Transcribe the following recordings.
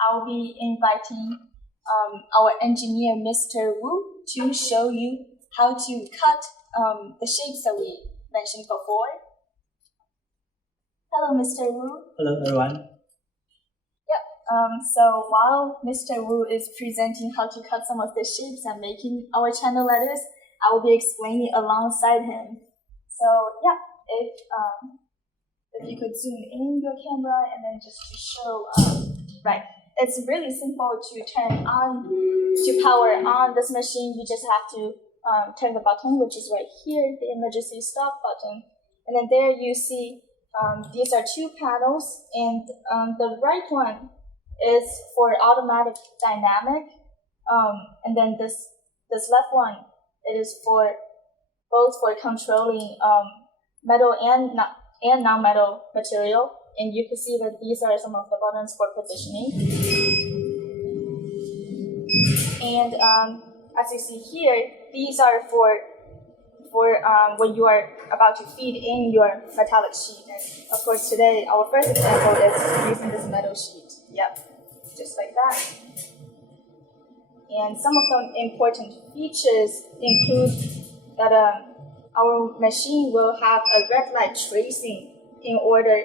I'll be inviting our engineer, Mr. Wu, to show you how to cut the shapes that we mentioned before. Hello, Mr. Wu. Hello, everyone. So while Mr. Wu is presenting how to cut some of the shapes and making our channel letters, I will be explaining alongside him. So yeah, if you could zoom in your camera and then just to show, right, it's really simple to turn on, to power on this machine. You just have to turn the button, which is right here, the emergency stop button. And then there you see these are two panels, and the right one is for automatic dynamic, and then this left one, it is for both for controlling metal and non-metal material. And you can see that these are some of the buttons for positioning. And as you see here, these are for when you are about to feed in your metallic sheet. And of course today, our first example is using this metal sheet. Yep, just like that. And some of the important features include that our machine will have a red light tracing in order,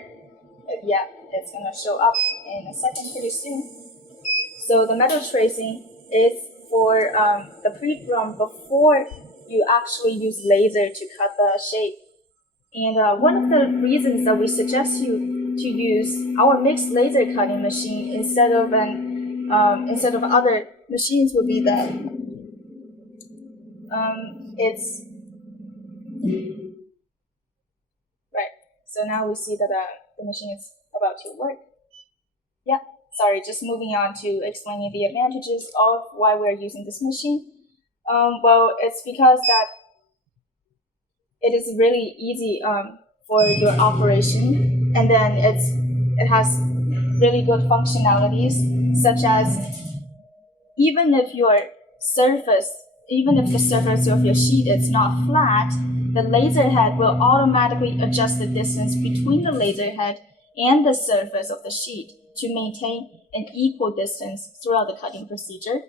yeah, it's gonna show up in a second pretty soon. So the metal tracing is for the pre-run before you actually use laser to cut the shape. And one of the reasons that we suggest you to use our mixed laser cutting machine instead of other machines would be that it's right. So now we see that the machine is about to work. Yeah. Sorry, just moving on to explaining the advantages of why we're using this machine. Well, it's because that it is really easy for your operation, and then it has really good functionalities, such as even if the surface of your sheet is not flat, the laser head will automatically adjust the distance between the laser head and the surface of the sheet to maintain an equal distance throughout the cutting procedure.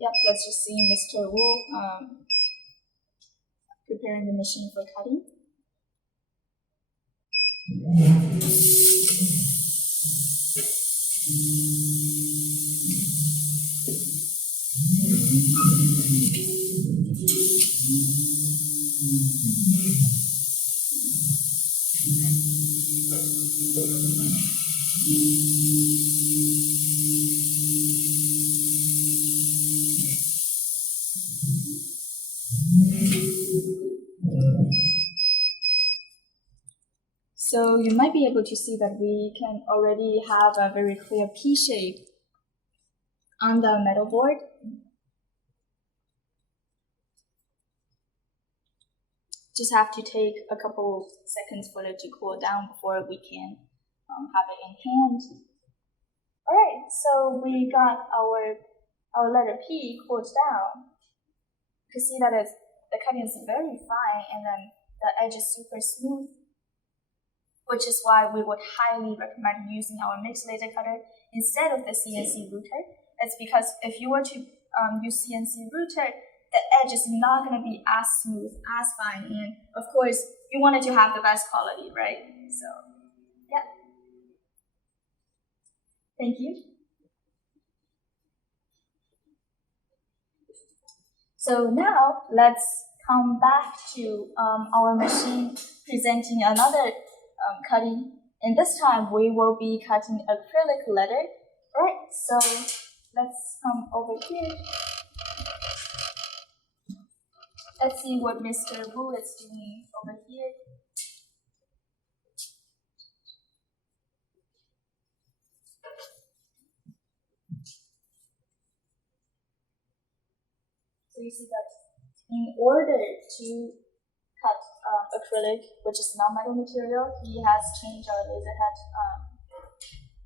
Yep, let's just see Mr. Wu preparing the machine for cutting. So you might be able to see that we can already have a very clear P shape on the metal board. Just have to take a couple seconds for it to cool down before we can have it in hand. All right, so we got our letter P cooled down. You can see that the cutting is very fine, and then the edge is super smooth, which is why we would highly recommend using our mixed laser cutter instead of the CNC router. It's because if you were to use CNC router, the edge is not going to be as smooth, as fine, and of course, you want it to have the best quality, right? So, yeah. Thank you. So now, let's come back to our machine presenting another cutting. And this time, we will be cutting acrylic letter. All right, so let's come over here. Let's see what Mr. Wu is doing over here. So you see that in order to cut acrylic, which is non-metal material, he has changed our laser head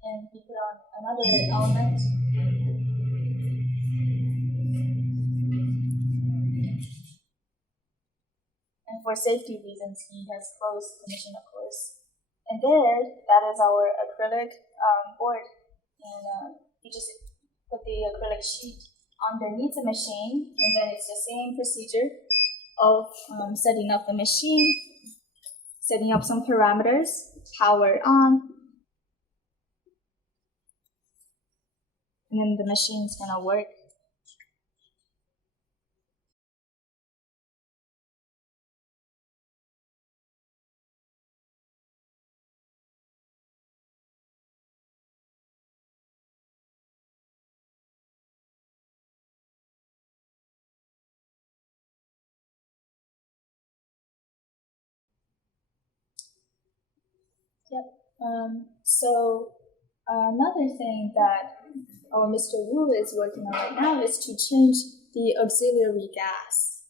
and he put on another element. And for safety reasons, he has closed the machine, of course. And there, that is our acrylic board. And you just put the acrylic sheet underneath the machine, and then it's the same procedure of setting up the machine, setting up some parameters, power on, and then the machine's gonna work. Yep. So another thing that our Mr. Wu is working on right now is to change the auxiliary gas.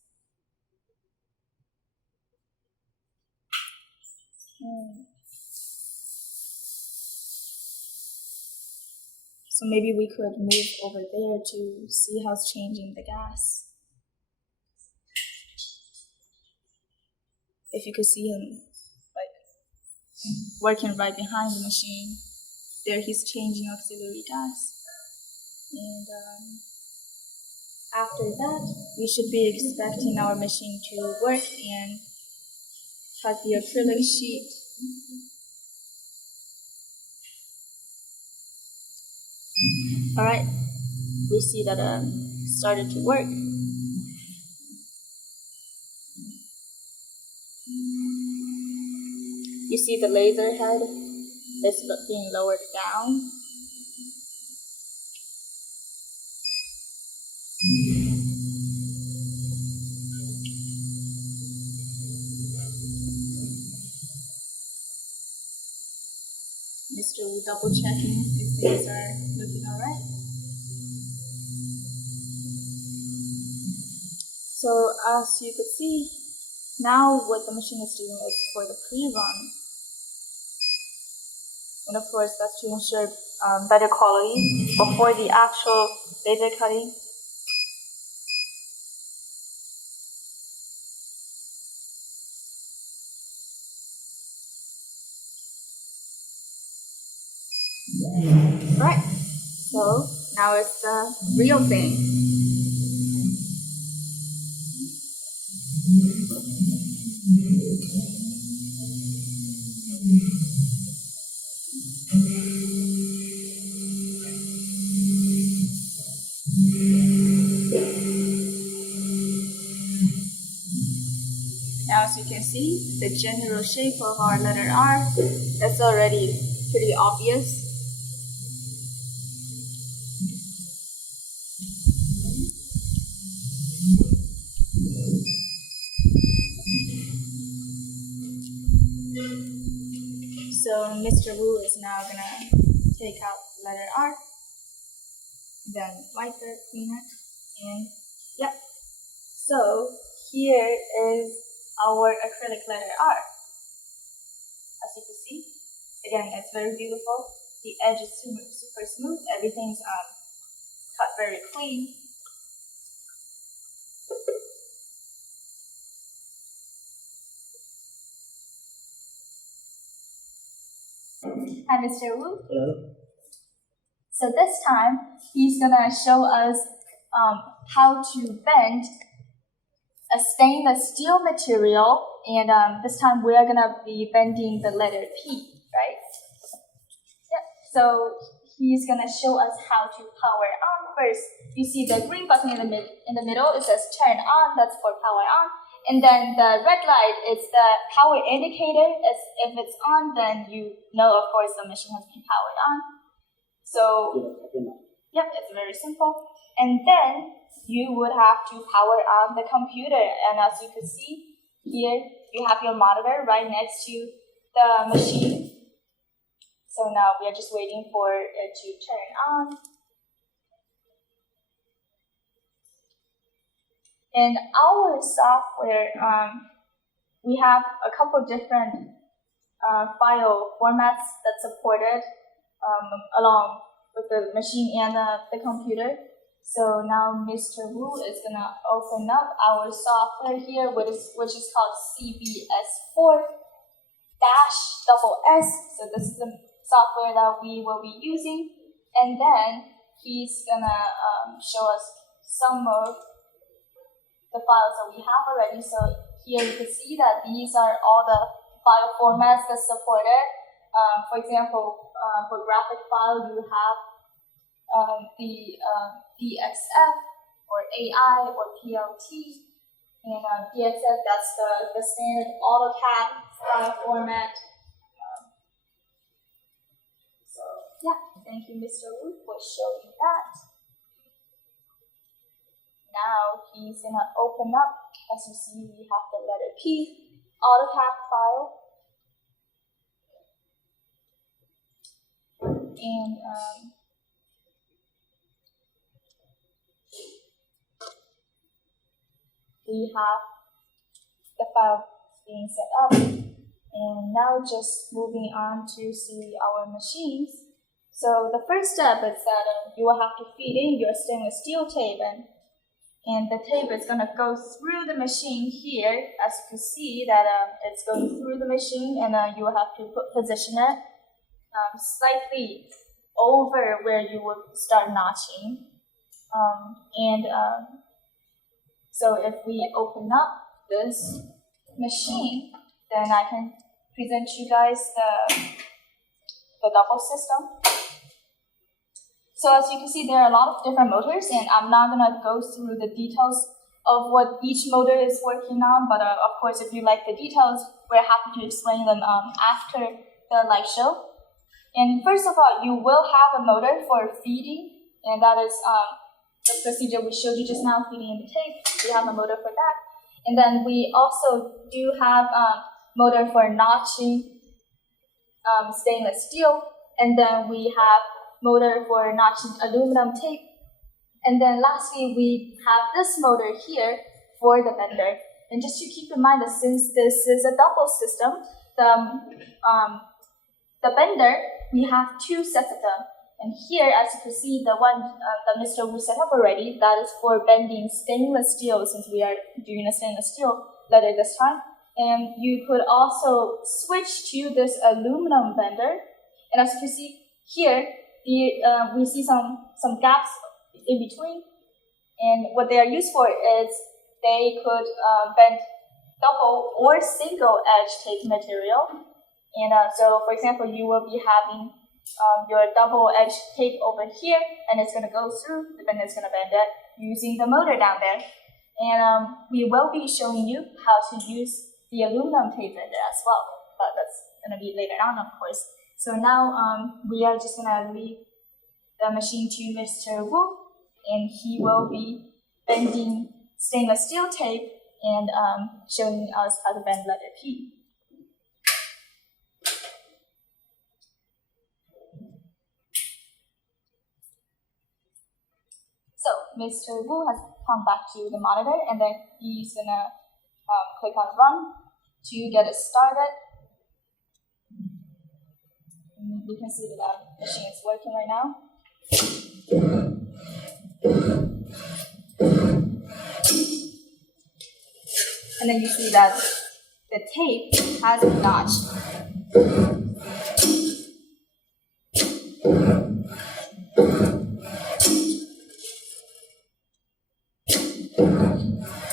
So maybe we could move over there to see how it's changing the gas. If you could see him working right behind the machine. There he's changing auxiliary gas. And after that, we should be expecting our machine to work and cut the acrylic sheet. Alright, we see that started to work. You see the laser head is being lowered down. Mr. Wu double checking if things are looking alright. So as you could see, now what the machine is doing is for the pre-run. And of course, that's to ensure better quality before the actual laser cutting. Right, so now it's the real thing. Now, as you can see, the general shape of our letter R is already pretty obvious. So Mr. Wu is now gonna take out letter R, then wipe it, clean it, and yep. So here is our acrylic letter R. As you can see, again, it's very beautiful. The edge is super smooth. Everything's cut very clean. Hi, Mr. Wu. Hello. So this time, he's gonna show us how to bend a stainless steel material, and this time we are gonna be bending the letter P, right? Yep. So he's gonna show us how to power on first. You see the green button in the middle. It says turn on. That's for power on. And then the red light is the power indicator. If it's on, then you know, of course, the machine has been powered on. So, yep, it's very simple. And then you would have to power on the computer. And as you can see here, you have your monitor right next to the machine. So now we are just waiting for it to turn on. In our software, we have a couple different file formats that supported along with the machine and the computer. So now Mr. Wu is gonna open up our software here, which is called CBS4-S. So this is the software that we will be using, and then he's gonna show us some of the files that we have already. So here you can see that these are all the file formats that supported. For example, for graphic file, you have the DXF or AI or PLT, and DXF, that's the standard AutoCAD file format. So yeah, thank you, Mr. Wu, for showing that. Now he's gonna open up. As you see, we have the letter P AutoCAD file, and we have the file being set up. And now just moving on to see our machines. So the first step is that you will have to feed in your stainless steel tape, and the tape is going to go through the machine here. As you can see that it's going through the machine, and you will have to position it slightly over where you would start notching. So if we open up this machine, then I can present you guys the double system. So as you can see, there are a lot of different motors, and I'm not gonna go through the details of what each motor is working on, but of course, if you like the details, we're happy to explain them after the live show. And first of all, you will have a motor for feeding, and that is the procedure we showed you just now, feeding in the tape. We have a motor for that. And then we also do have a motor for notching stainless steel, and then we have motor for notching aluminum tape. And then lastly, we have this motor here for the bender. And just to keep in mind that since this is a double system, the bender, we have two sets of them. And here, as you can see, the one that Mr. Wu set up already, that is for bending stainless steel, since we are doing a stainless steel leather this time. And you could also switch to this aluminum bender. And as you can see here, we see some gaps in between. And what they are used for is they could bend double or single edge tape material. And so, for example, you will be having your double edge tape over here, and it's going to go through, then it's going to bend it using the motor down there. And we will be showing you how to use the aluminum tape bender as well, but that's going to be later on, of course. So now we are just going to leave the machine to Mr. Wu, and he will be bending stainless steel tape and showing us how to bend letter P. So Mr. Wu has come back to the monitor, and then he's gonna click on run to get it started. And you can see that the machine is working right now. And then you see that the tape has been notched.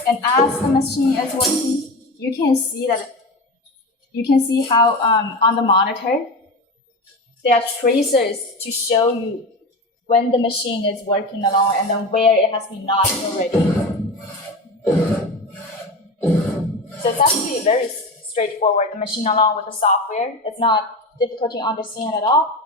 And as the machine is working, you can see how on the monitor there are tracers to show you when the machine is working along and then where it has been notched already. So it's actually very straightforward, the machine along with the software. It's not difficult to understand at all.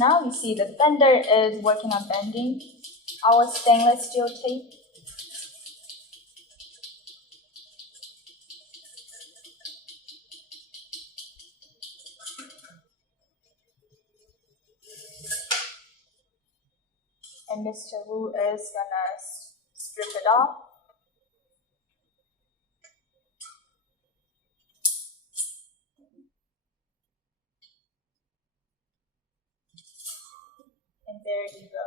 Now we see the bender is working on bending our stainless steel tape. And Mr. Wu is gonna strip it off. And there you go.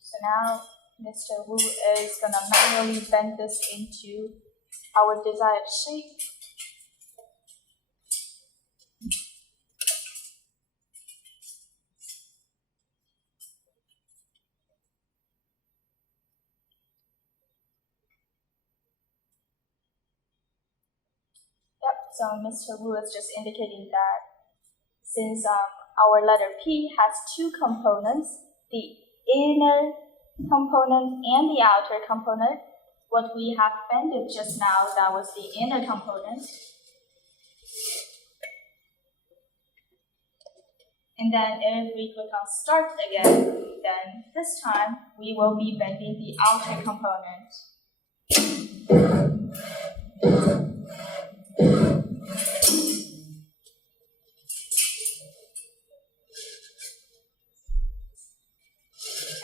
So now Mr. Wu is gonna manually bend this into our desired shape. Yep, so Mr. Wu is just indicating that since our letter P has two components, the inner component and the outer component, what we have bended just now, that was the inner component. And then if we click on start again, then this time we will be bending the outer component.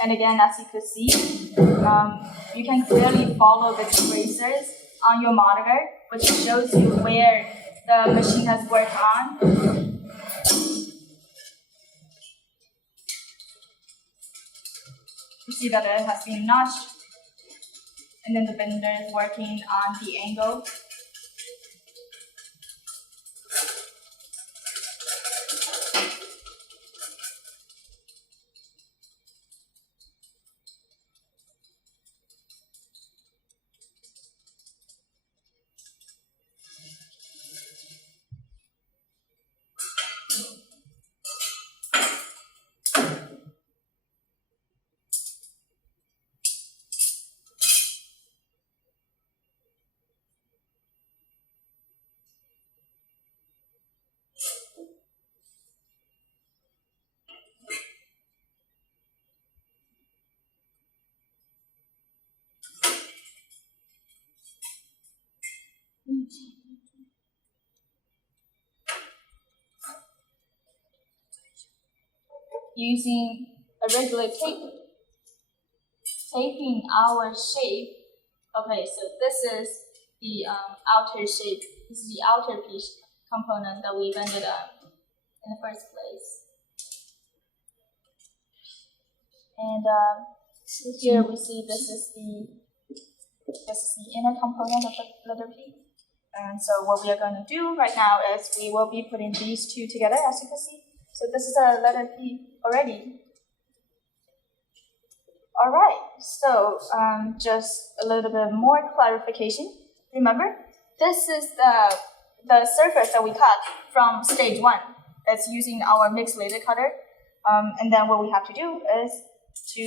And again, as you could see, you can clearly follow the tracers on your monitor, which shows you where the machine has worked on. You see that it has been notched, and then the bender is working on the angle. Using a regular tape, taping our shape. Okay, so this is the outer shape. This is the outer piece component that we bended up in the first place. And here we see this is the inner component of the letter P. And so what we are going to do right now is we will be putting these two together, as you can see. So this is a letter P already. All right, so just a little bit more clarification. Remember, this is the surface that we cut from stage 1. It's using our mixed laser cutter. And then what we have to do is to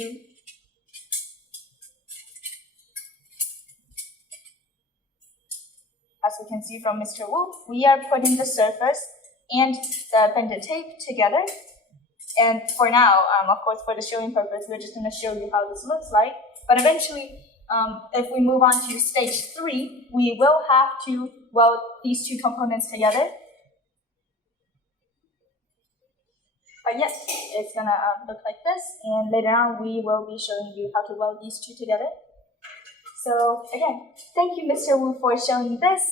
as we can see from Mr. Wu, we are putting the surface and the bended tape together. And for now, of course, for the showing purpose, we're just going to show you how this looks like. But eventually, if we move on to stage 3, we will have to weld these two components together. But yes, it's going to look like this. And later on, we will be showing you how to weld these two together. So again, thank you, Mr. Wu, for showing this.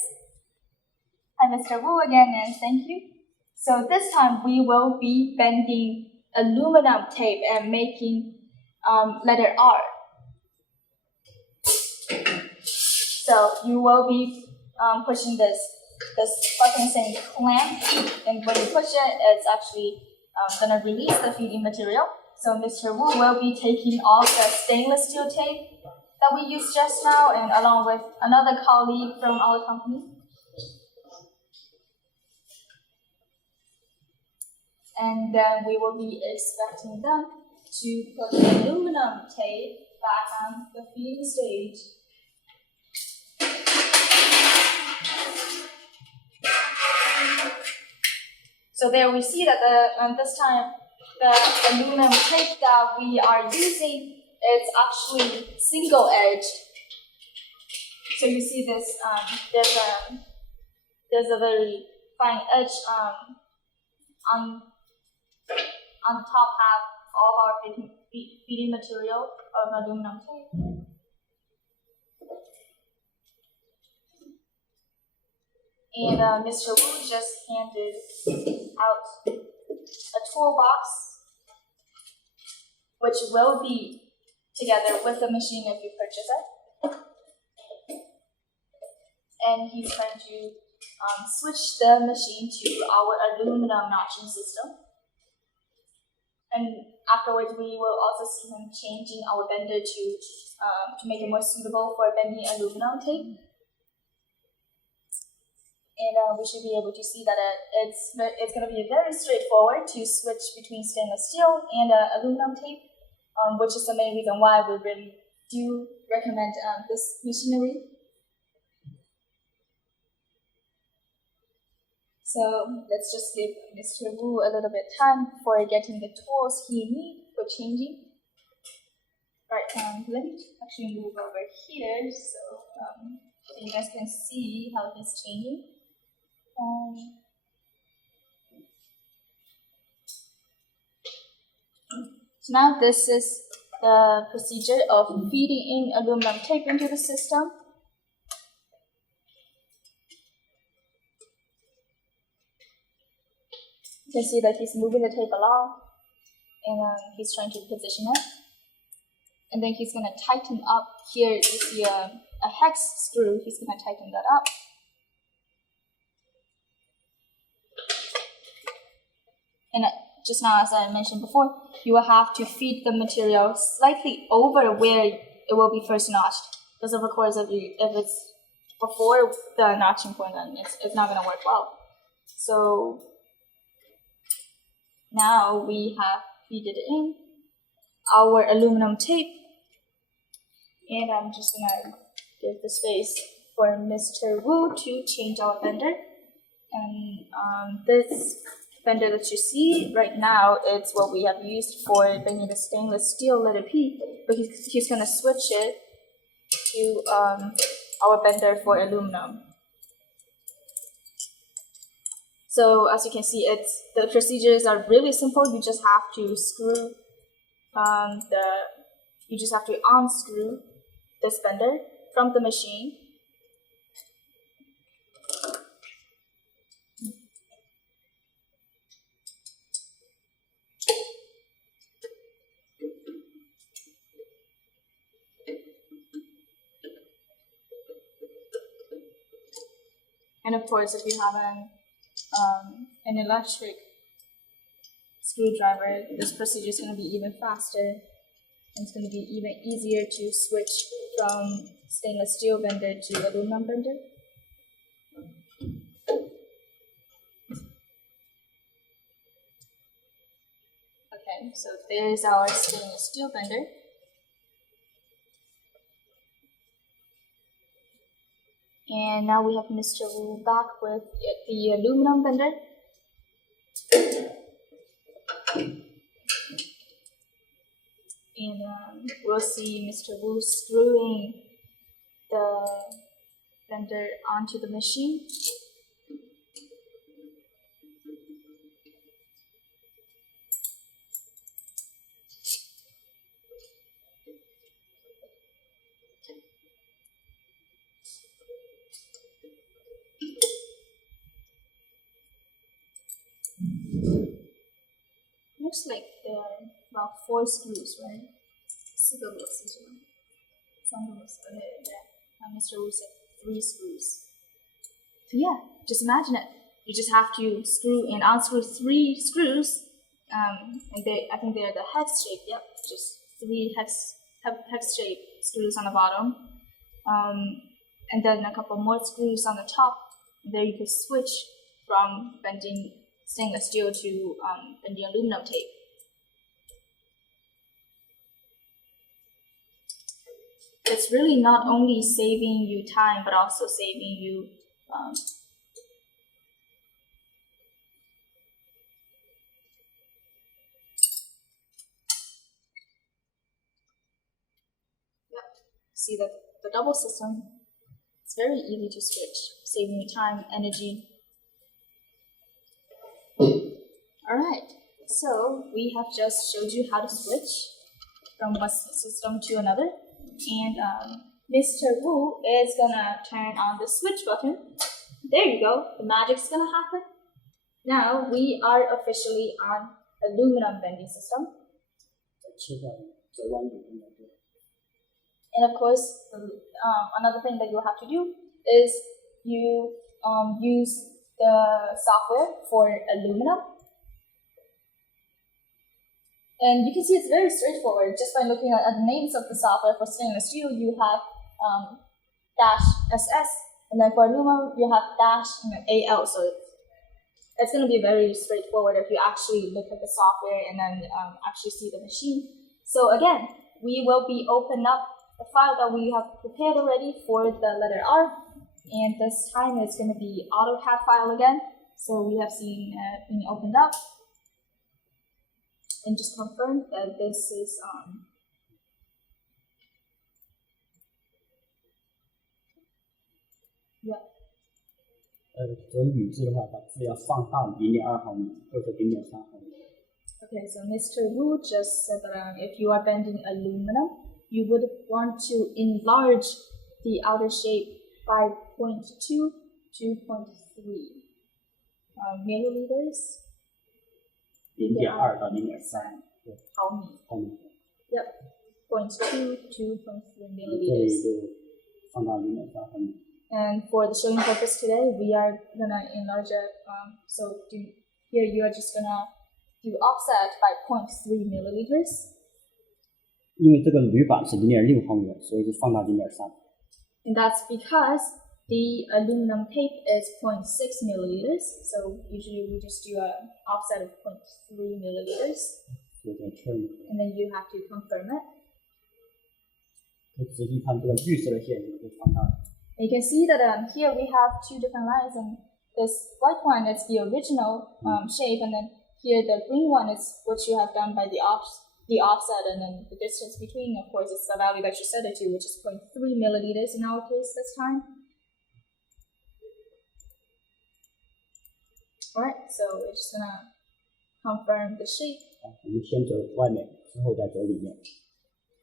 Hi, Mr. Wu again, and thank you. So this time we will be bending aluminum tape and making letter R. So you will be pushing this button saying clamp, and when you push it, it's actually going to release the feeding material. So Mr. Wu will be taking all the stainless steel tape that we used just now, and along with another colleague from our company. And then we will be expecting them to put the aluminum tape back on the feeding stage. So there we see that this time the aluminum tape that we are using is actually single-edged. So you see this, there's a very fine edge on the top half of our feeding material of aluminum tape. And Mr. Wu just handed out a toolbox, which will be together with the machine if you purchase it. And he's trying to switch the machine to our aluminum notching system. And afterwards, we will also see him changing our bender to make it more suitable for bending aluminum tape. And we should be able to see that it's going to be very straightforward to switch between stainless steel and aluminum tape, which is the main reason why we really do recommend this machinery. So let's just give Mr. Wu a little bit time for getting the tools he needs for changing. Right, let me actually move over here so you guys can see how he's changing. So now this is the procedure of feeding in aluminum tape into the system. You can see that he's moving the tape along, and he's trying to position it. And then he's going to tighten up. Here you see a hex screw. He's going to tighten that up. And just now, as I mentioned before, you will have to feed the material slightly over where it will be first notched. Because of course, if it's before the notching point, then it's not going to work well. So now we have feeded in our aluminum tape, and I'm just gonna give the space for Mr. Wu to change our bender. And this bender that you see right now, it's what we have used for bending the stainless steel letter P, but he's gonna switch it to our bender for aluminum. So as you can see, the procedures are really simple. You just have to screw unscrew this bender from the machine. And of course, if you have an electric screwdriver, this procedure is going to be even faster, and it's going to be even easier to switch from stainless steel bender to aluminum bender. Okay, so there's our stainless steel bender. And now we have Mr. Wu back with the aluminum bender. And we'll see Mr. Wu screwing the bender onto the machine. Looks like there are about 4 screws, right? 4个螺丝是吗？3个螺丝 okay, yeah. Mr. Wu said 3 screws. So yeah, just imagine it. You just have to screw and unscrew 3 screws. And I think they are the hex shape. Yep, just 3 hex shape screws on the bottom. And then a couple more screws on the top. There you could switch from bending stainless steel to bending aluminum tape. It's really not only saving you time, but also saving you see that the double system, it's very easy to switch, saving you time, energy. Alright, so we have just showed you how to switch from one system to another. And Mr. Wu is gonna turn on the switch button. There you go, the magic's gonna happen. Now we are officially on aluminum bending system. And of course, another thing that you have to do is you use the software for aluminum. And you can see it's very straightforward. Just by looking at the names of the software for stainless steel, you have -SS, and then for aluminum, you have -AL. So it's going to be very straightforward if you actually look at the software and then actually see the machine. So again, we will be opening up the file that we have prepared already for the letter R, and this time it's going to be AutoCAD file again. So we have seen being opened up, and just confirm that this is yeah. 则铝制的话，把字要放大0.2毫米或者0.3毫米。Okay, so Mr. Wu just said that if you are bending aluminum, you would want to enlarge the outer shape by 0.2 to 0.3 milliliters. 0.2到0.3毫米。Yep, 0.2 to 0.3 milliliters. 这里就放大0.3毫米。And for the showing purpose today, we are gonna enlarge it. So here you are just gonna do offset by 0.3 milliliters. 因为这个铝板是0.6毫米，所以就放大0.3。And that's because the aluminum tape is 0.6 milliliters. So usually we just do an offset of 0.3 milliliters. And then you have to confirm it. 可以仔细看这个绿色的线就放大了。And you can see that here we have two different lines, and this white one is the original shape, and then here the green one is what you have done by the offset, and then the distance between, of course, is the value that you set it to, which is 0.3 milliliters in our case this time. Alright, so we're just gonna confirm the shape. 我们先折外面，之后再折里面。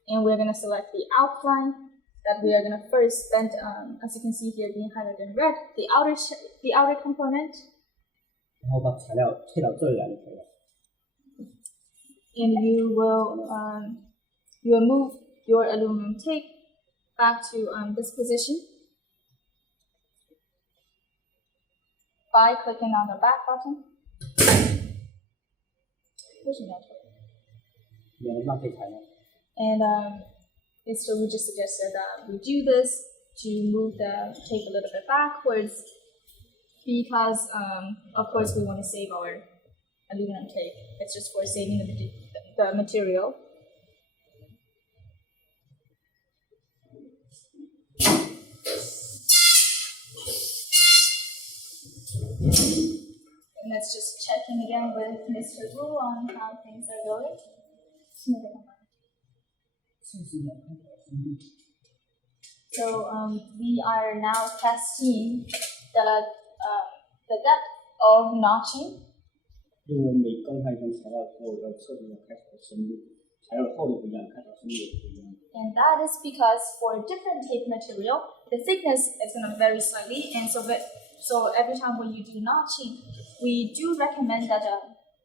And we're gonna select the outline that we are gonna first bend. As you can see here, being highlighted in red, the outer component. 然后把材料推到这里来就可以了。And you will move your aluminum tape back to this position by clicking on the back button. 为什么要推？免得浪费材料。And Mr. Wu just suggested that we do this to move the tape a little bit backwards because, of course, we want to save our aluminum tape. It's just for saving the material. And let's just checking again with Mr. Wu on how things are going. So we are now testing the depth of notching. 因为每更换一层材料后，要测试开始的深度，材料厚度不一样，开始深度也不一样。And that is because for different tape material, the thickness is going to vary slightly, and so every time when you do notching, we do recommend that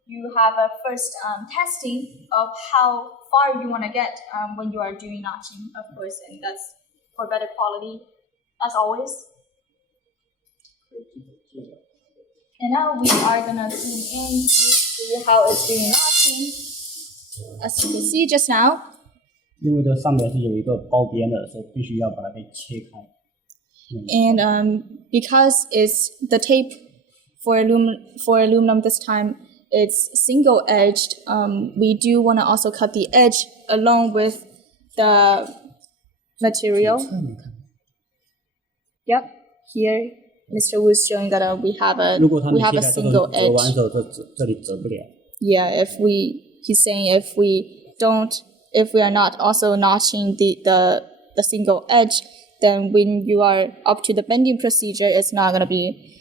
you have a first testing of how far you want to get when you are doing notching, of course, and that's for better quality, as always. And now we are gonna zoom in to see how it's doing notching. As you can see just now. 因为这上面是有一个包边的，所以必须要把它给切开。And because it's the tape for aluminum this time, it's single edged. We do want to also cut the edge along with the material. Yep, here Mr. Wu is showing that we have a single edge. Yeah, he's saying if we are not also notching the single edge, then when you are up to the bending procedure, it's not going to be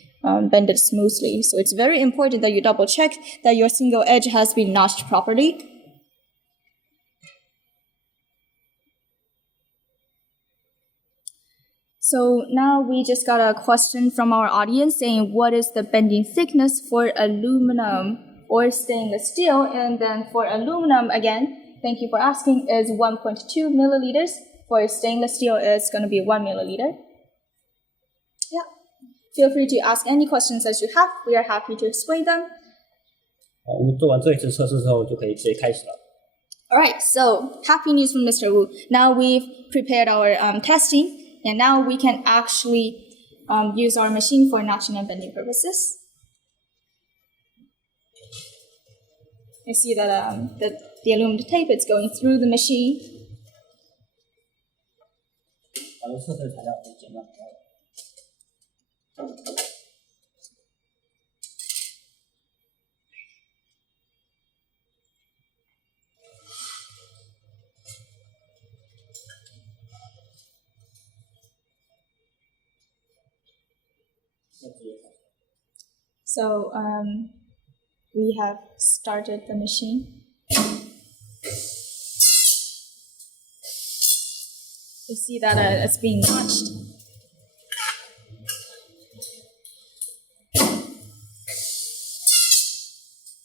bend it smoothly. So it's very important that you double check that your single edge has been notched properly. So now we just got a question from our audience saying, what is the bending thickness for aluminum or stainless steel? And then for aluminum, again, thank you for asking, is 1.2 milliliters. For stainless steel, it's going to be 1 milliliter. Yeah. Feel free to ask any questions that you have. We are happy to explain them. 好，我们做完这一次测试之后，就可以直接开始了。All right, so happy news from Mr. Wu. Now we've prepared our testing. And now we can actually use our machine for notching and bending purposes. You see that the aluminum tape is going through the machine. 把这测试材料可以简单出来。So we have started the machine. You see that it's being notched.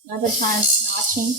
Another time notching.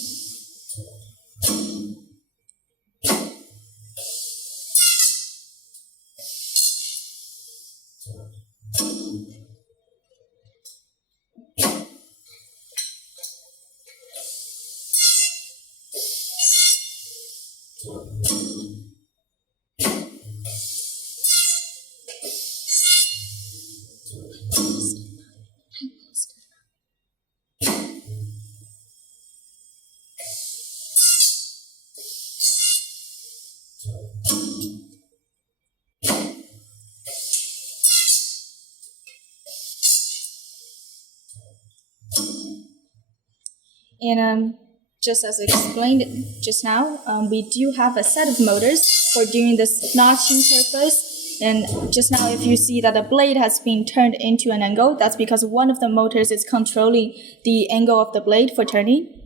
And just as explained just now, we do have a set of motors for doing this notching purpose. And just now, if you see that the blade has been turned into an angle, that's because one of the motors is controlling the angle of the blade for turning.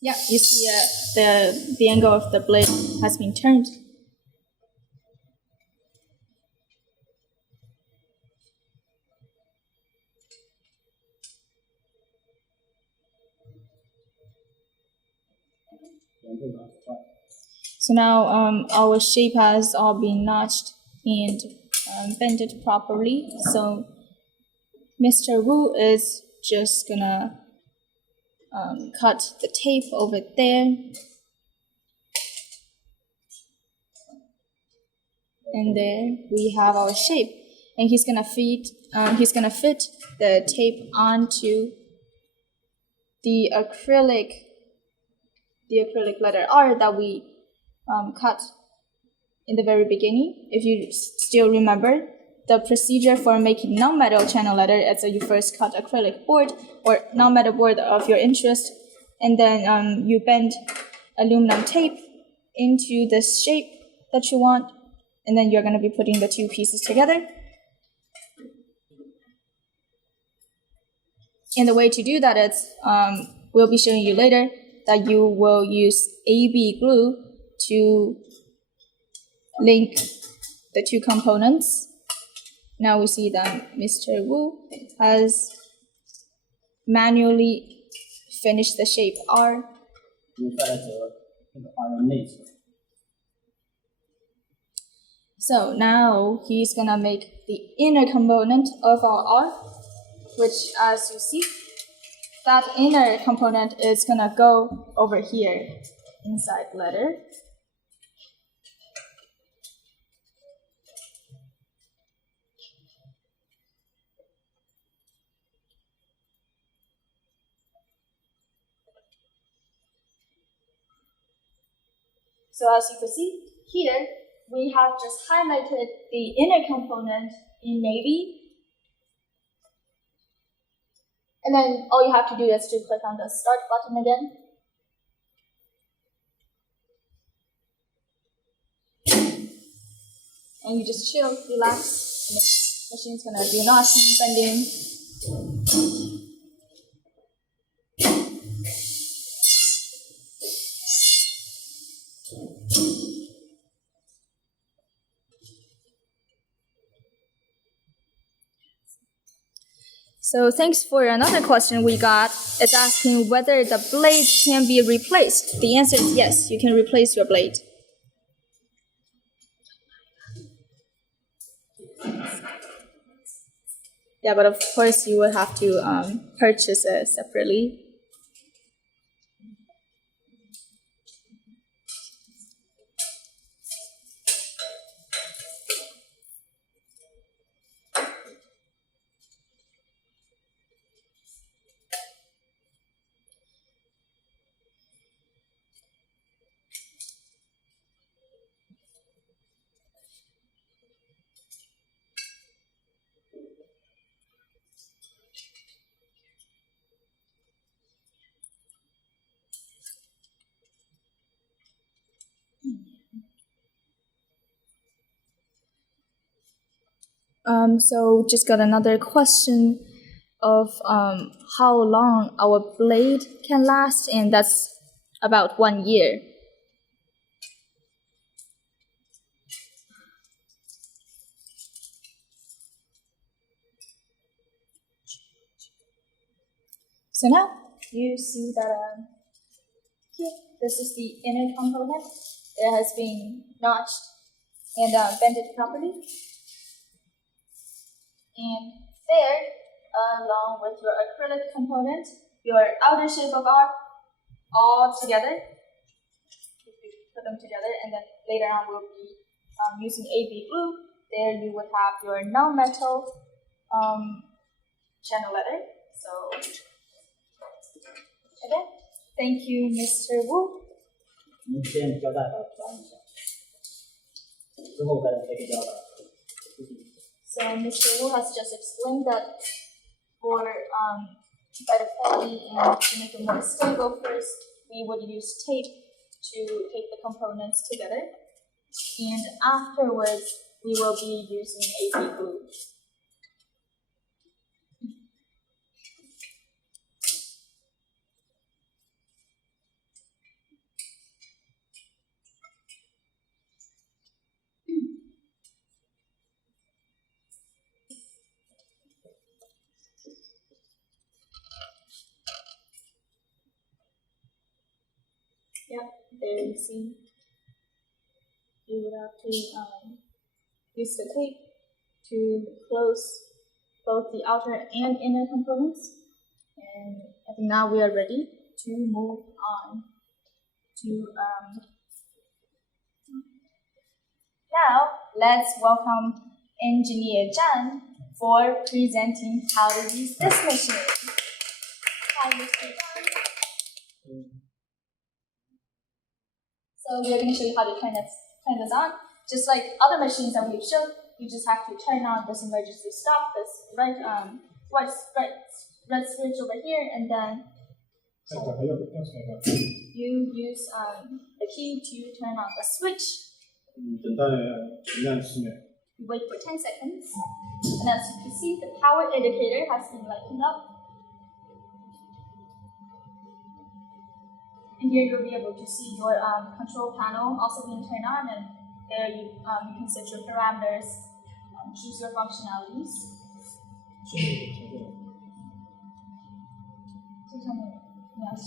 Yeah, you see the angle of the blade has been turned. So now our shape has all been notched and bended properly. So Mr. Wu is just gonna cut the tape over there. And there we have our shape. And he's gonna fit the tape onto the acrylic letter R that we cut in the very beginning. If you still remember, the procedure for making non-metal channel letter is that you first cut acrylic board or non-metal board of your interest, and then you bend aluminum tape into the shape that you want, and then you're going to be putting the two pieces together. And the way to do that is, we'll be showing you later, that you will use AB glue to link the two components. Now we see that Mr. Wu has manually finished the shape R. So now he's gonna make the inner component of our R, which, as you see, that inner component is gonna go over here inside letter. So as you can see here, we have just highlighted the inner component in navy. And then all you have to do is to click on the start button again. and you just chill, relax. The machine's gonna do notching, bending. So thanks for another question we got. It's asking whether the blade can be replaced. The answer is yes, you can replace your blade. Yeah, but of course you would have to purchase it separately. So just got another question of how long our blade can last, and that's about 1 year. So now you see that here, this is the inner component. It has been notched and bended properly. And there, along with your acrylic component, your outer shape of arc, all together. Put them together, and then later on we'll be using AB glue. There you would have your non-metal channel leather. So again, thank you, Mr. Wu. 我们先交代他转一下，之后再可以交代。 So Mr. Wu has just explained that for better quality and to make it more stable first, we would use tape to tape the components together. And afterwards, we will be using AB glue. Yep, there you see. You would have to use the tape to close both the outer and inner components. And I think now we are ready to move on to now let's welcome Engineer Zhang for presenting how to use this machine. Hi, Mr. Zhang. So we're going to show you how to turn this on. Just like other machines that we've showed, you just have to turn on this emergency stop, this red switch over here, and then you use the key to turn on the switch. You wait for 10 seconds, and as you can see, the power indicator has been lighting up. And here you'll be able to see your control panel also being turned on, and there you can set your parameters, choose your functionalities. Yes.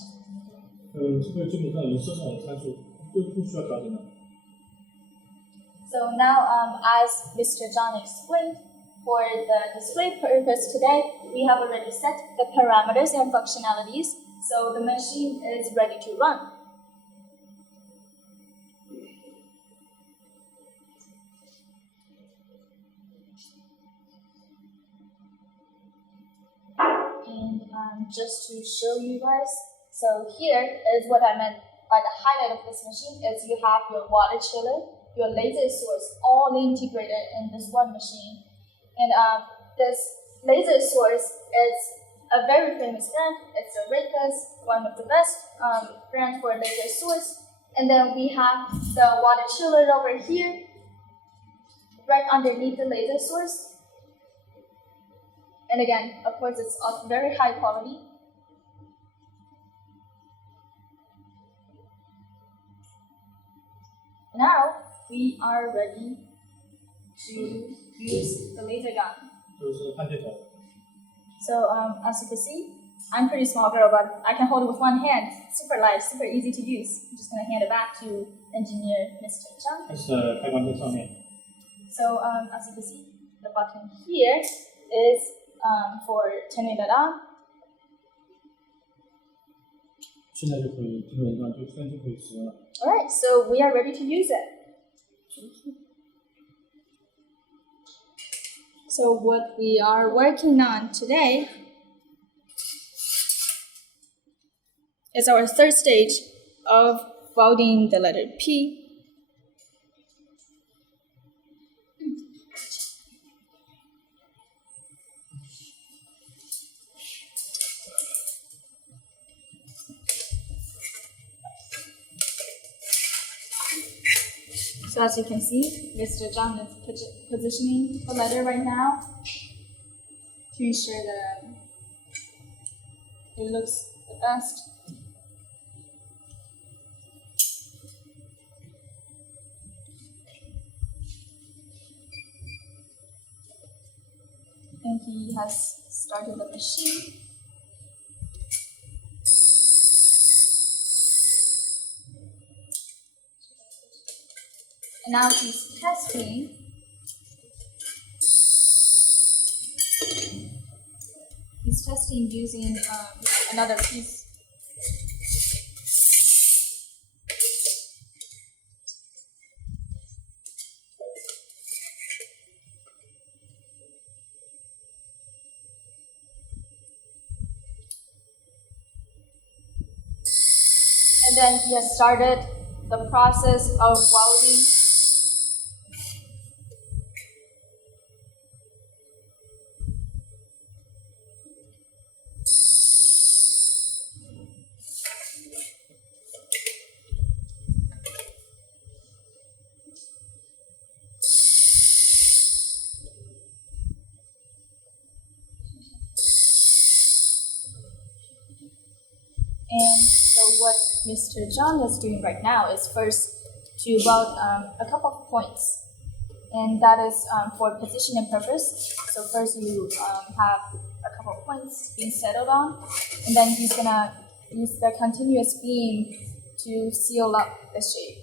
So now, as Mr. John explained, for the display purpose today, we have already set the parameters and functionalities. So the machine is ready to run. And just to show you guys, so here is what I meant by the highlight of this machine is you have your water chiller, your laser source, all integrated in this one machine. And this laser source is a very famous brand. It's Eureka's, one of the best brands for laser source. And then we have the water chiller over here, right underneath the laser source. And again, of course, it's of very high quality. Now we are ready to use the laser gun. 就是焊接头。 So as you can see, I'm a pretty small girl, but I can hold it with one hand. Super light, super easy to use. I'm just going to hand it back to engineer Mr. Zhang. 它是开关在上面。 So as you can see, the button here is for turning it on. 现在就可以，基本上就现在就可以使用了。 Alright, so we are ready to use it. So what we are working on today is our third stage of welding the letter P. So as you can see, Mr. Zhang is positioning the letter right now to ensure that it looks the best. And he has started the machine. And now he's testing. He's testing using another piece. And then he has started the process of welding. And so what Mr. Zhang is doing right now is first to weld a couple of points. And that is for positioning purpose. So first you have a couple of points being settled on. And then he's going to use the continuous beam to seal up the shape.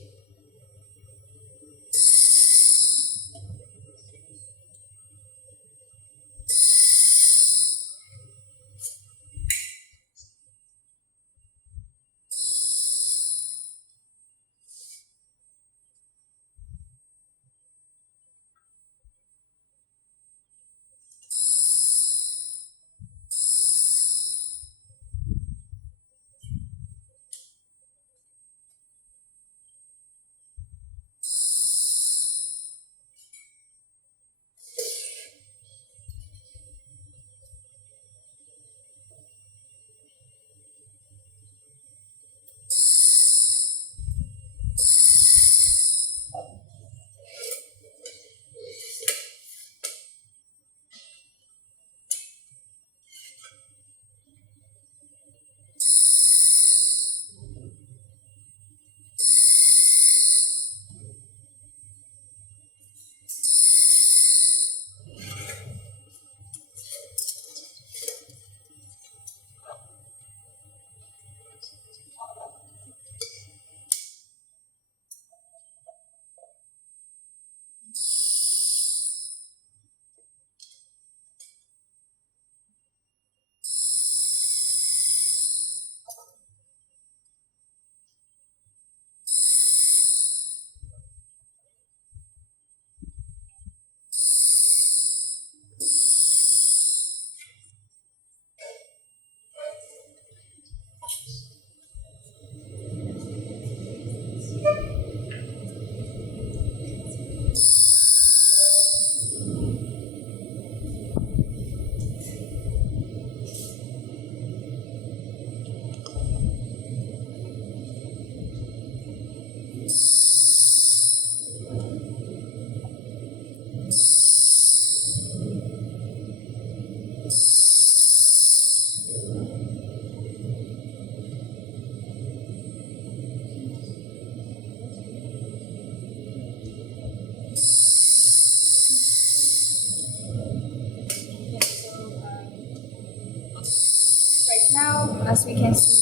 as we can see,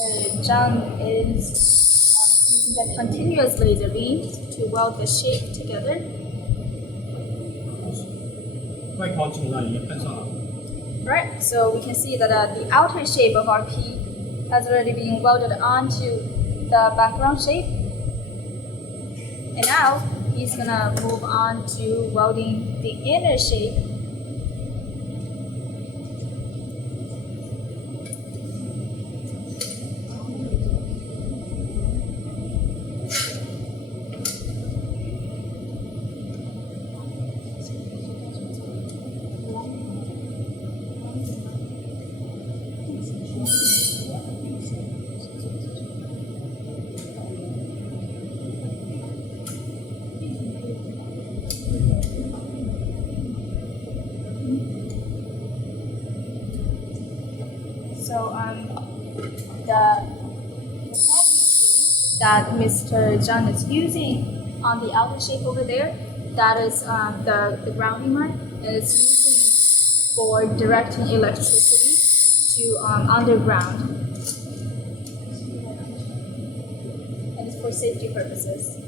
Mr. Zhang is using the continuous laser beam to weld the shape together. 快靠近了，已经喷上了。 Right, so we can see that the outer shape of our P has already been welded onto the background shape. And now he's gonna move on to welding the inner shape. So the that Mr. Zhang is using on the outer shape over there, that is the grounding line, is using for directing electricity to underground, and it's for safety purposes.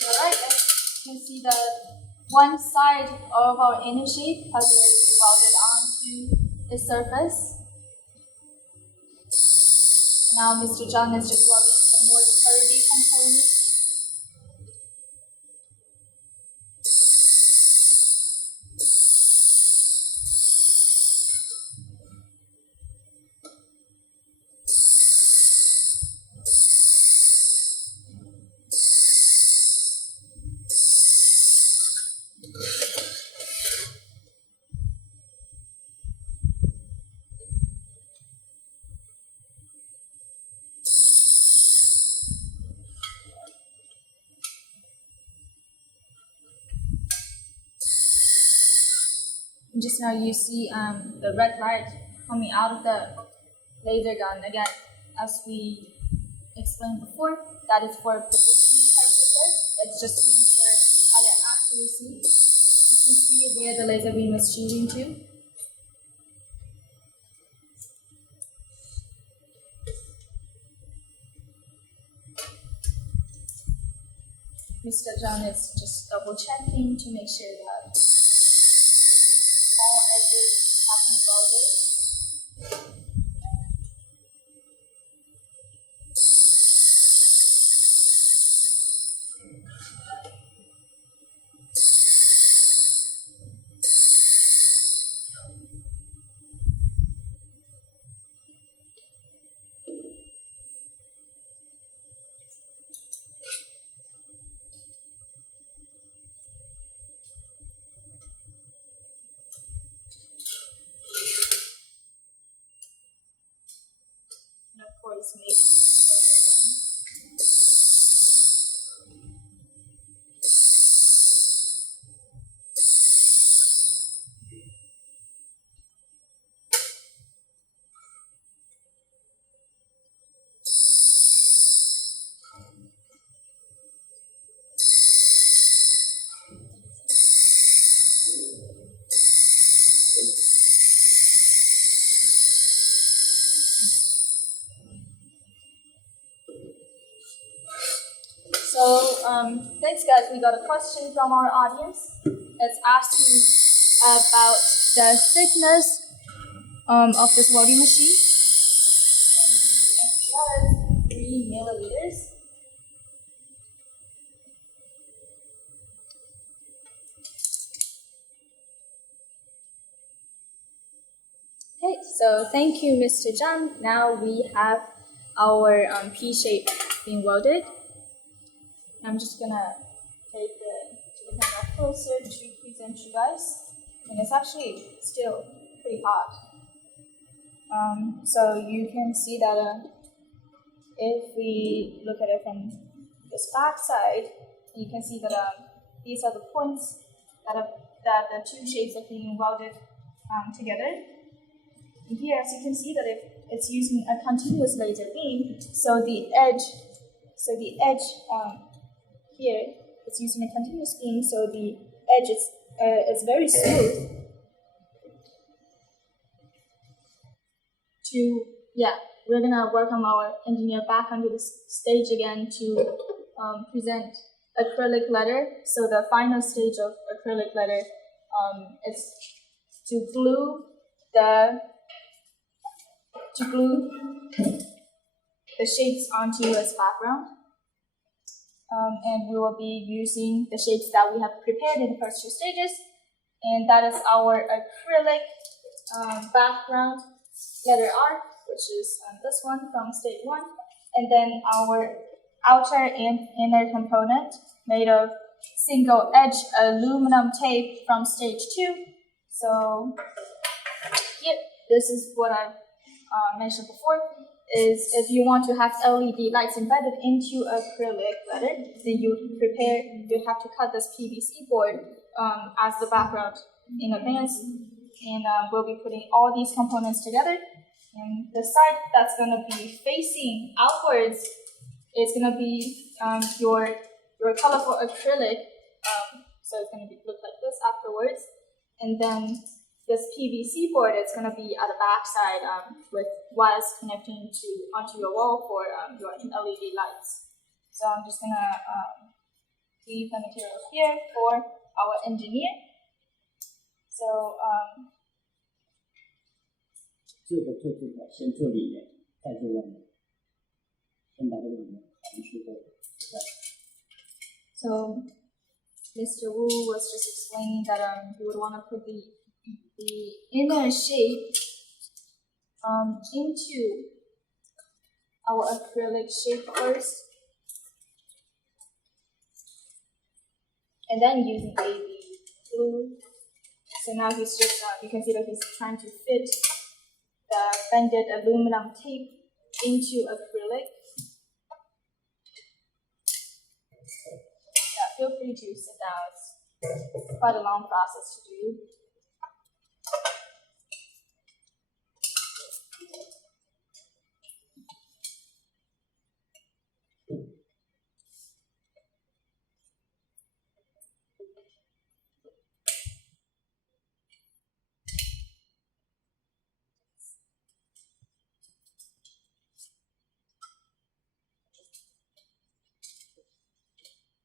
Alright, as you can see that one side of our inner shape has already been welded onto the surface. Now Mr. Zhang is just welding the more curvy component. Just now you see the red light coming out of the laser gun. Again, as we explained before, that is for positioning purposes. It's just to ensure higher accuracy. You can see where the laser beam is shooting to. Mr. Zhang is just double checking to make sure that all edges have been welded. And of course, make sure again. So, thanks guys, we got a question from our audience. It's asking about the thickness of this welding machine. And the 3 milliliters. Okay, so thank you, Mr. Zhang. Now we have our P shape being welded. I'm just gonna take the camera closer to present you guys, and it's actually still pretty hot. So you can see that if we look at it from this back side, you can see that these are the points that the two shapes are being welded together. And here, as you can see that it's using a continuous laser beam, so the edge here it's using a continuous beam, so the edge is very smooth. We're gonna welcome our engineer back onto the stage again to present acrylic letter. So the final stage of acrylic letter is to glue the shapes onto as background. And we will be using the shapes that we have prepared in the first two stages, and that is our acrylic background letter R, which is this one from stage 1, and then our outer and inner component made of single edge aluminum tape from stage 2. So here, this is what I mentioned before, is if you want to have LED lights embedded into acrylic letter, then you'd have to cut this PVC board as the background in advance, and we'll be putting all these components together. And the side that's going to be facing outwards is going to be your colorful acrylic, so it's going to look like this afterwards, and then this PVC board is going to be at the back side with wires connecting onto your wall for your LED lights. So I'm just going to leave the materials here for our engineer. So 这个做这个先做里面，再做外面，先把这个里面全去做。So Mr. Wu was just explaining that you would want to put the inner shape into our acrylic shape first, and then using AB glue. So now he's just, you can see that he's trying to fit the bended aluminum tape into acrylic. Yeah, feel free to sit down. It's quite a long process to do.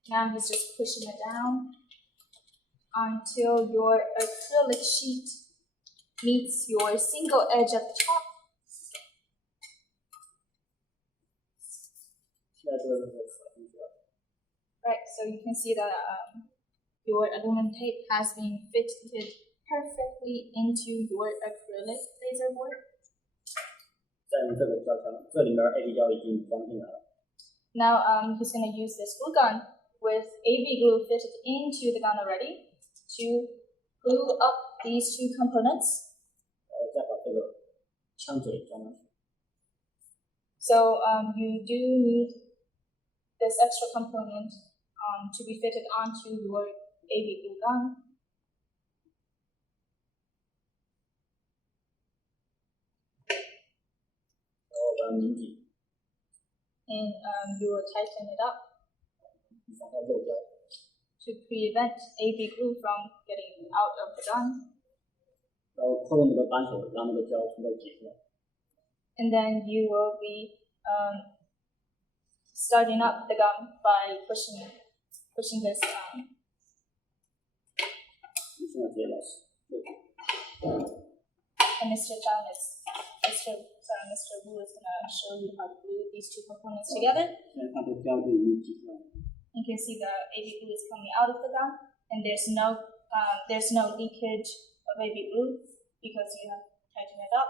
Now he's just pushing it down until your acrylic sheet meets your single edge at the top. Right, so you can see that your aluminum tape has been fitted perfectly into your acrylic laser board. 在这个胶枪，这里面 AB 胶已经装进来了。Now he's going to use this glue gun with AB glue fitted into the gun already to glue up these two components. 然后再把这个枪嘴装上去。So you do need this extra component to be fitted onto your AB glue gun. And you will tighten it up to prevent AB glue from getting out of the gun. 然后扣动这个扳手，让那个胶从这挤出来。And then you will be starting up the gun by pushing this. 现在直接来试。And Mr. Wu is going to show you how to glue these two components together. 现在它的胶就已经挤出来了。 You can see the AB glue is coming out of the gun, and there's no leakage of AB glue because you have tightened it up.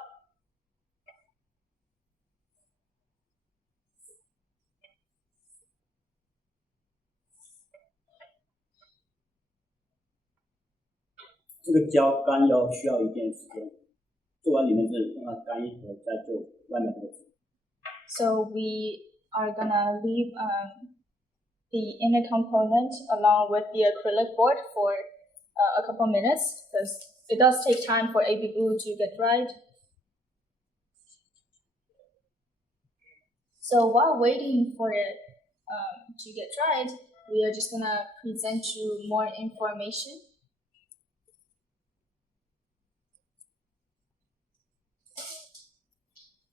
这个胶干需要一定时间，做完里面是让它干一会儿，再做外面这个纸。 So we are gonna leave the inner component along with the acrylic board for a couple minutes because it does take time for AB glue to get dried. So while waiting for it to get dried, we are just gonna present you more information.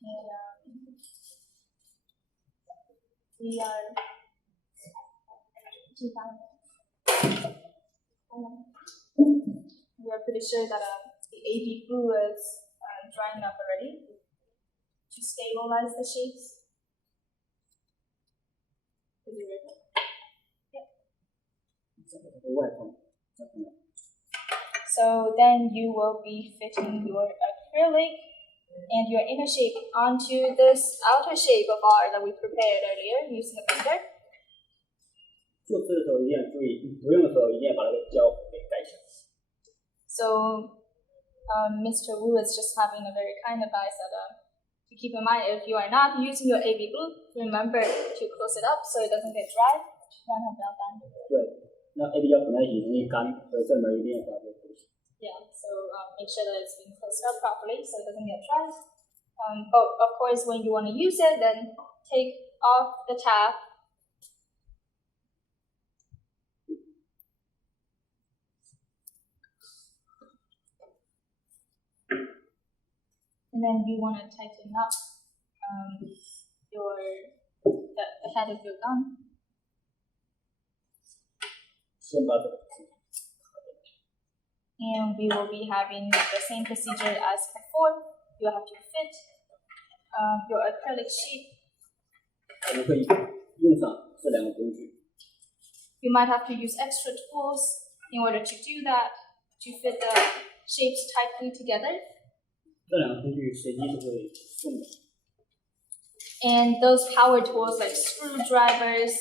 And we are pretty sure that the AB glue is drying up already to stabilize the shapes. Is it ready? Yep. So then you will be fitting your acrylic and your inner shape onto this outer shape of R that we prepared earlier using the printer. 做字的时候一定要注意，不用的时候一定要把那个胶给盖起来。 So Mr. Wu is just having a very kind advice that to keep in mind if you are not using your AB glue, remember to close it up so it doesn't get dry. 对，那 AB 胶混在一起容易干，所以这门一定要把它给补起。 Yeah, so make sure that it's being closed up properly so it doesn't get dry. But of course, when you want to use it, then take off the tab. And then you want to tighten up the head of your gun. 先把这个 And we will be having the same procedure as before. You have to fit your acrylic sheet. 我们可以用上这两个工具。 You might have to use extra tools in order to do that, to fit the shapes tightly together. 这两个工具随机是会动的。 And those power tools like screwdrivers,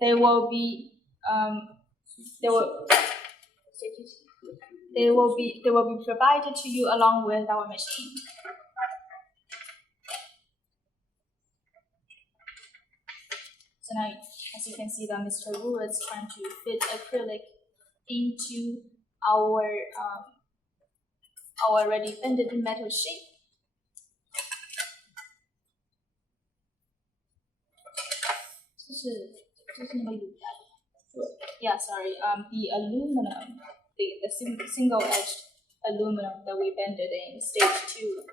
they will be provided to you along with our machine. So now, as you can see, that Mr. Wu is trying to fit acrylic into our already bended metal shape. Yeah, sorry. The aluminum, the single-edged aluminum that we bended in stage 2.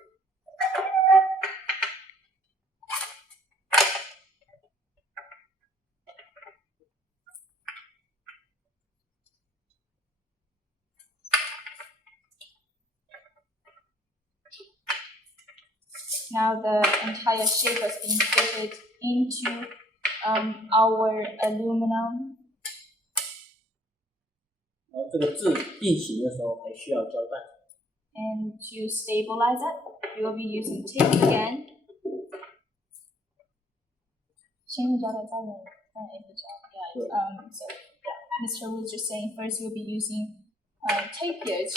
Now the entire shape has been fitted into our aluminum. 然后这个字定型的时候还需要胶带。 And to stabilize it, we will be using tape again. Mr. Wu is just saying first we'll be using tape here. It's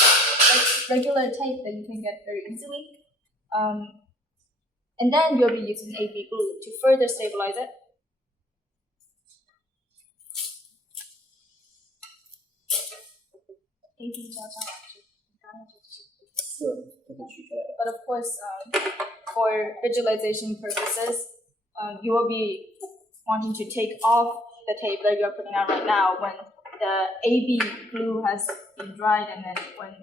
like regular tape that you can get very easily. And then you'll be using AB glue to further stabilize it. But of course, for visualization purposes, you will be wanting to take off the tape that you're putting on right now when the AB glue has been dried, and then when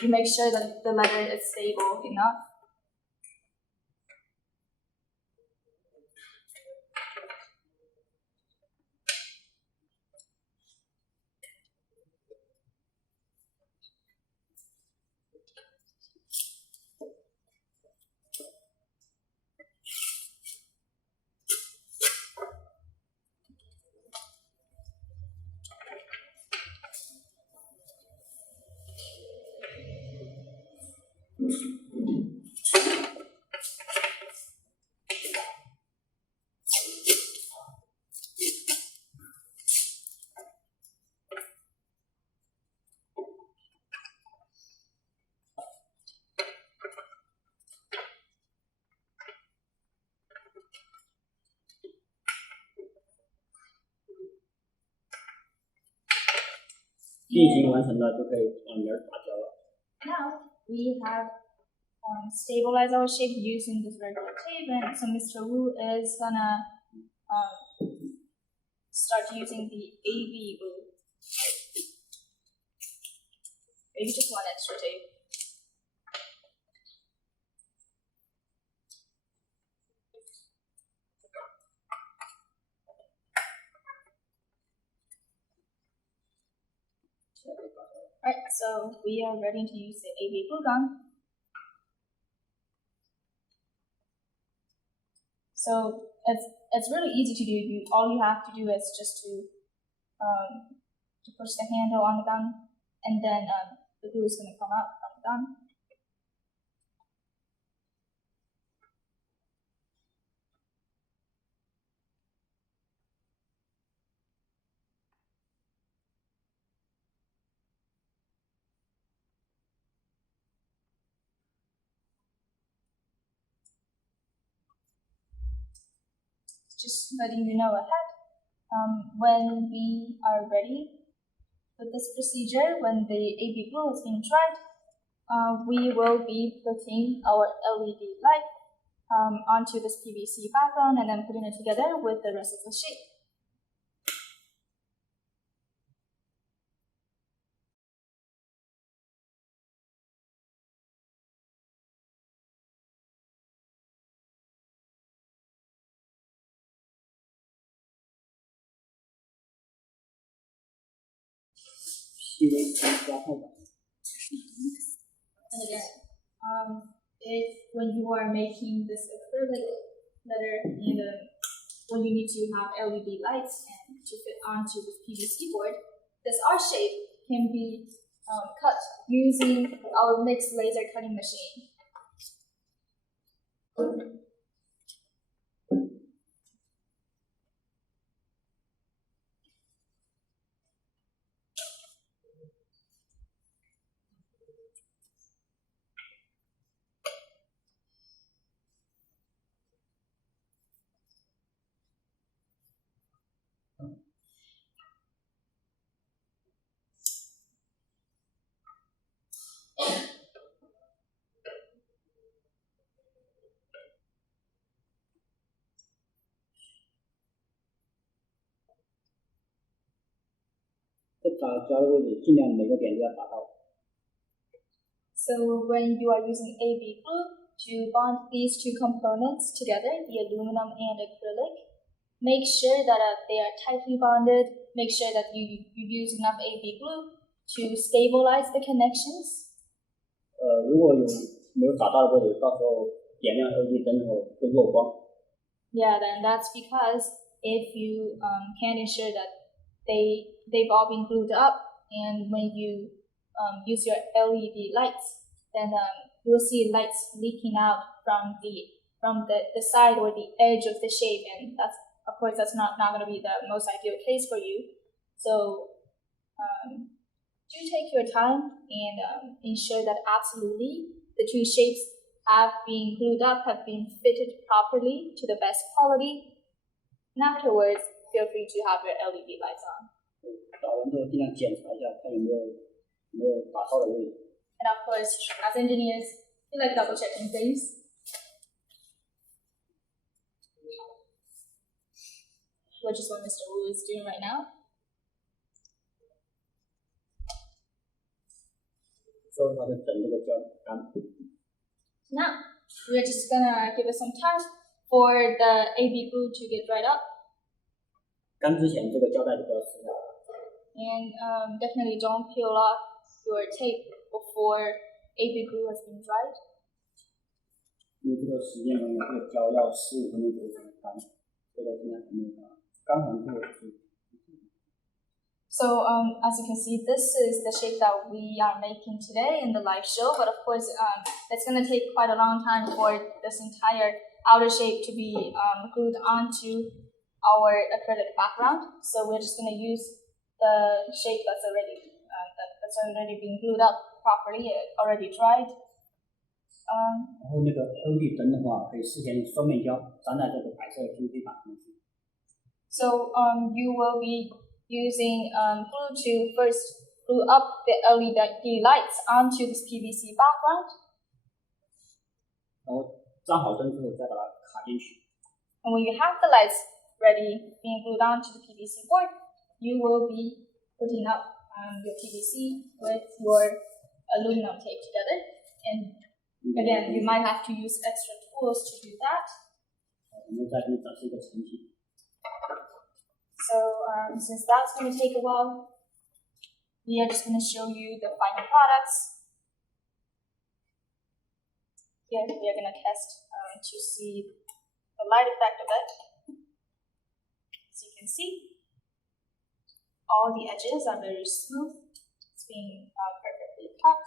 you make sure that the letter is stable enough. 运行完成了就可以往里面打胶了。Now we have stabilized our shape using this regular tape, and so Mr. Wu is gonna start using the AB glue. Maybe just one extra tape. Alright, so we are ready to use the AB glue gun. So it's really easy to do. All you have to do is just to push the handle on the gun, and then the glue is going to come out from the gun. Just letting you know ahead, when we are ready with this procedure, when the AB glue has been dried, we will be putting our LED light onto this PVC background and then putting it together with the rest of the shape. And again, if when you are making this acrylic letter and when you need to have LED lights and to fit onto the PVC board, this R shape can be cut using our mixed laser cutting machine. So when you are using AB glue to bond these two components together, the aluminum and acrylic, make sure that they are tightly bonded. Make sure that you use enough AB glue to stabilize the connections. 如果有没有打到的位置，到时候点亮 LED 灯后会漏光。Yeah, then that's because if you can't ensure that they've all been glued up, and when you use your LED lights, then you will see lights leaking out from the side or the edge of the shape, and that's not going to be the most ideal case for you. So do take your time and ensure that absolutely the two shapes have been glued up, have been fitted properly to the best quality, and afterwards feel free to have your LED lights on. 打完之后尽量检查一下，看有没有打到的位置。And of course, as engineers, we like double checking things. Which is what Mr. Wu is doing right now. So 他就等这个胶干。Now, we're just gonna give it some time for the AB glue to get dried up. 干之前这个胶带就不要撕下来。And definitely don't peel off your tape before AB glue has been dried. 因为这个时间这个胶要15分钟左右才能干，这个现在还没有干，干完之后是。So as you can see, this is the shape that we are making today in the live show, but of course it's going to take quite a long time for this entire outer shape to be glued onto our acrylic background. So we're just going to use the shape that's already been glued up properly, already dried. 然后那个 LED 灯的话，可以事先用双面胶粘在这个白色的 PVC 板上去。So you will be using glue to first glue up the LED lights onto this PVC background. 然后装好灯之后再把它卡进去。 And when you have the lights ready, being glued onto the PVC board, you will be putting up your PVC with your aluminum tape together. And again, you might have to use extra tools to do that. 我们再给你展示一个成品。 So since that's going to take a while, we are just going to show you the final products. Here we are going to test to see the light effect of it. As you can see, all the edges are very smooth. It's being perfectly cut.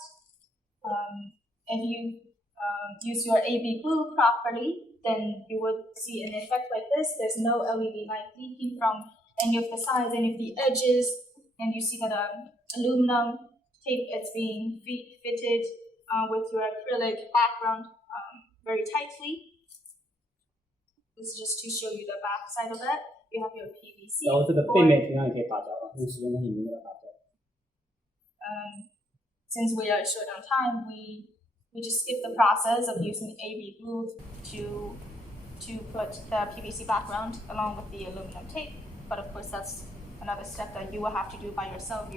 If you use your AB glue properly, then you would see an effect like this. There's no LED light leaking from any of the sides, any of the edges, and you see that aluminum tape is being fitted with your acrylic background very tightly. This is just to show you the back side of it. You have your PVC. 然后这个背面同样也可以打胶啊，用使用东西里面把它打胶。Since we are short on time, we just skip the process of using AB glue to put the PVC background along with the aluminum tape. But of course, that's another step that you will have to do by yourself.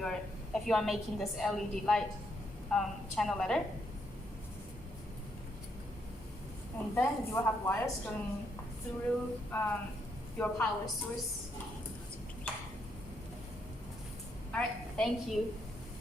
If you are making this LED light channel letter, and then you will have wires going through your power source. All right, thank you.